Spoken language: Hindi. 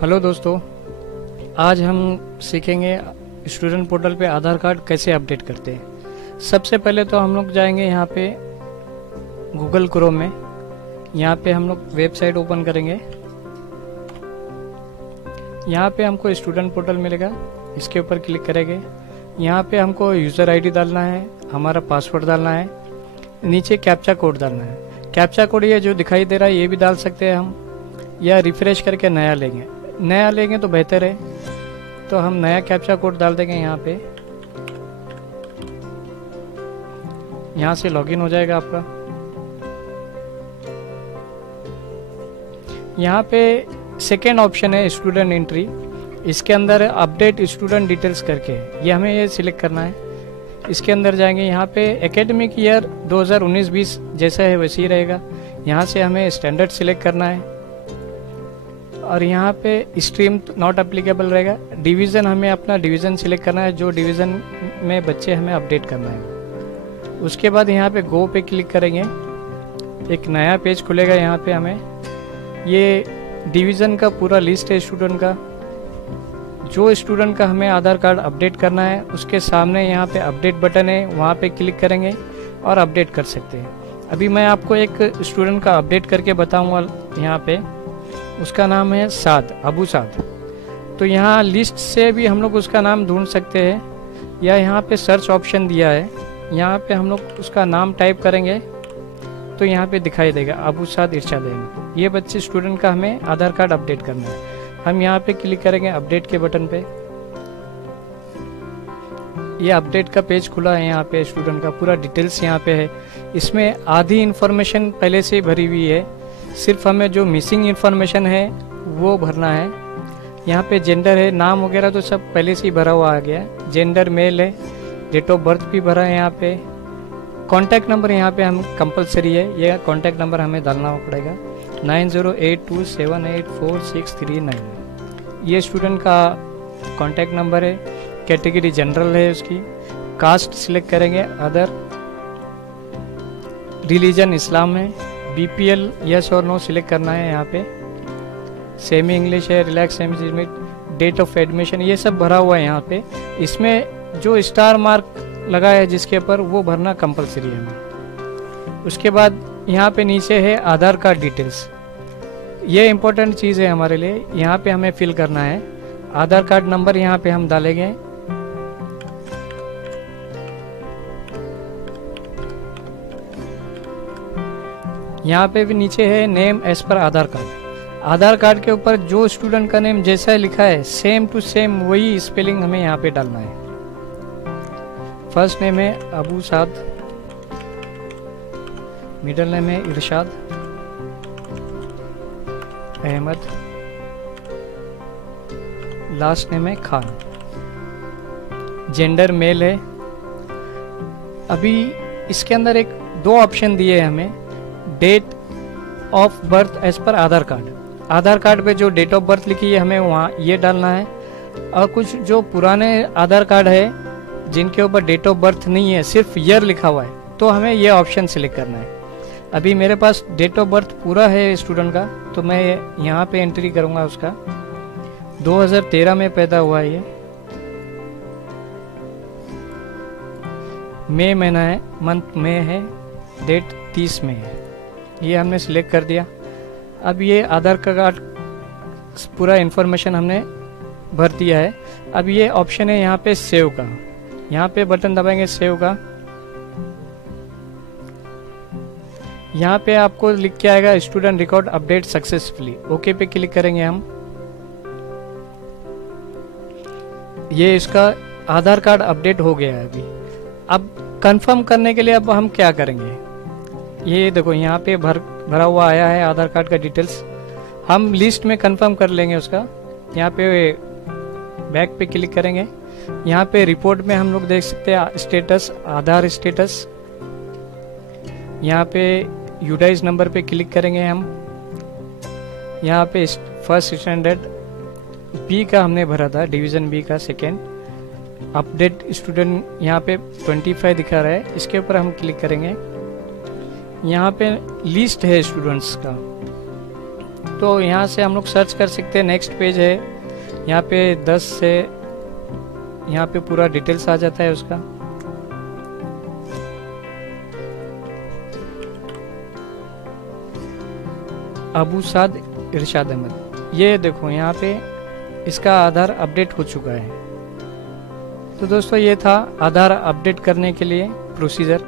हेलो दोस्तों, आज हम सीखेंगे स्टूडेंट पोर्टल पे आधार कार्ड कैसे अपडेट करते हैं। सबसे पहले तो हम लोग जाएंगे यहाँ पे गूगल क्रोम में। यहाँ पे हम लोग वेबसाइट ओपन करेंगे। यहाँ पे हमको स्टूडेंट पोर्टल मिलेगा, इसके ऊपर क्लिक करेंगे। यहाँ पे हमको यूज़र आईडी डालना है, हमारा पासवर्ड डालना है, नीचे कैप्चा कोड डालना है। कैप्चा कोड ये जो दिखाई दे रहा है ये भी डाल सकते हैं हम, या रिफ्रेश करके नया लेंगे तो बेहतर है। तो हम नया कैप्चा कोड डाल देंगे यहाँ पे। यहाँ से लॉगिन हो जाएगा आपका। यहाँ पे सेकेंड ऑप्शन है स्टूडेंट एंट्री। इसके अंदर अपडेट स्टूडेंट डिटेल्स करके ये हमें ये सिलेक्ट करना है। इसके अंदर जाएंगे, यहाँ पे एकेडमिक ईयर 2019-20 जैसा है वैसे ही रहेगा। यहाँ से हमें स्टैंडर्ड सिलेक्ट करना है और यहाँ पे स्ट्रीम नॉट एप्लीकेबल रहेगा। डिवीज़न हमें अपना डिवीज़न सिलेक्ट करना है, जो डिवीज़न में बच्चे हमें अपडेट करना है। उसके बाद यहाँ पे गो पे क्लिक करेंगे, एक नया पेज खुलेगा। यहाँ पे हमें ये डिवीज़न का पूरा लिस्ट है स्टूडेंट का। जो स्टूडेंट का हमें आधार कार्ड अपडेट करना है उसके सामने यहाँ पे अपडेट बटन है, वहाँ पे क्लिक करेंगे और अपडेट कर सकते हैं। अभी मैं आपको एक स्टूडेंट का अपडेट करके बताऊँगा। यहाँ पे उसका नाम है साद, अबू साद। तो यहाँ लिस्ट से भी हम लोग उसका नाम ढूंढ सकते हैं, या यहाँ पे सर्च ऑप्शन दिया है, यहाँ पे हम लोग उसका नाम टाइप करेंगे तो यहाँ पे दिखाई देगा अबू साद इरशाद अहमद। ये बच्चे स्टूडेंट का हमें आधार कार्ड अपडेट करना है। हम यहाँ पे क्लिक करेंगे अपडेट के बटन पे। ये अपडेट का पेज खुला है। यहाँ पे स्टूडेंट का पूरा डिटेल्स यहाँ पे है। इसमें आधी इंफॉर्मेशन पहले से ही भरी हुई है, सिर्फ हमें जो मिसिंग इन्फॉर्मेशन है वो भरना है। यहाँ पे जेंडर है, नाम वगैरह तो सब पहले से ही भरा हुआ आ गया है। जेंडर मेल है, डेट ऑफ बर्थ भी भरा है। यहाँ पे कॉन्टैक्ट नंबर यहाँ पे हम कंपलसरी है, ये कॉन्टैक्ट नंबर हमें डालना पड़ेगा 9082784639। ये स्टूडेंट का कॉन्टैक्ट नंबर है। कैटेगरी जनरल है उसकी। कास्ट सिलेक्ट करेंगे, अदर। रिलीजन इस्लाम है। बीपीएल यस और नो सिलेक्ट करना है। यहाँ पे सेमी इंग्लिश है, relax semi limit, date of admission, ये सब भरा हुआ है यहाँ पे। इसमें जो स्टार मार्क लगा है जिसके ऊपर वो भरना कंपलसरी है हमें। उसके बाद यहाँ पे नीचे है आधार कार्ड डिटेल्स। ये इम्पोर्टेंट चीज़ है हमारे लिए, यहाँ पे हमें फिल करना है। आधार कार्ड नंबर यहाँ पे हम डालेंगे। यहाँ पे भी नीचे है नेम एज पर आधार कार्ड। आधार कार्ड के ऊपर जो स्टूडेंट का नेम जैसा लिखा है सेम टू सेम वही स्पेलिंग हमें यहाँ पे डालना है। फर्स्ट नेम है अबू साद, मिडिल नेम है इरशाद अहमद, लास्ट नेम है खान, जेंडर मेल है। अभी इसके अंदर एक दो ऑप्शन दिए हैं हमें, date of birth as per Aadhaar card. Aadhaar card पे जो डेट ऑफ बर्थ लिखी है हमें वहाँ ये डालना है, और कुछ जो पुराने आधार कार्ड है जिनके ऊपर डेट ऑफ बर्थ नहीं है, सिर्फ ईयर लिखा हुआ है, तो हमें ये ऑप्शन सिलेक्ट करना है। अभी मेरे पास डेट ऑफ बर्थ पूरा है स्टूडेंट का, तो मैं यहाँ पे एंट्री करूँगा उसका। 2013 में पैदा हुआ है ये, मई महीना है, मंथ में है, डेट 30 में है। ये हमने सिलेक्ट कर दिया। अब ये आधार कार्ड पूरा इन्फॉर्मेशन हमने भर दिया है। अब ये ऑप्शन है यहाँ पे सेव का, यहाँ पे बटन दबाएंगे सेव का। यहाँ पे आपको लिख के आएगा student record update successfully. Okay पे क्लिक करेंगे हम। ये इसका आधार कार्ड अपडेट हो गया है अभी। अब कंफर्म करने के लिए अब हम क्या करेंगे, ये देखो यहाँ पे भरा हुआ आया है आधार कार्ड का डिटेल्स। हम लिस्ट में कंफर्म कर लेंगे उसका। यहाँ पे बैक पे क्लिक करेंगे। यहाँ पे रिपोर्ट में हम लोग देख सकते हैं स्टेटस, आधार स्टेटस। यहाँ पे यूडाइज नंबर पे क्लिक करेंगे हम। यहाँ पे फर्स्ट स्टैंडर्ड बी का हमने भरा था, डिवीज़न बी का सेकेंड। अपडेट स्टूडेंट यहाँ पे 25 दिखा रहा है, इसके ऊपर हम क्लिक करेंगे। यहाँ पे लिस्ट है स्टूडेंट्स का, तो यहाँ से हम लोग सर्च कर सकते हैं। नेक्स्ट पेज है, यहाँ पे 10 से यहाँ पे पूरा डिटेल्स आ जाता है उसका। अबू साद इरशाद अहमद, ये देखो यहाँ पे इसका आधार अपडेट हो चुका है। तो दोस्तों ये था आधार अपडेट करने के लिए प्रोसीजर।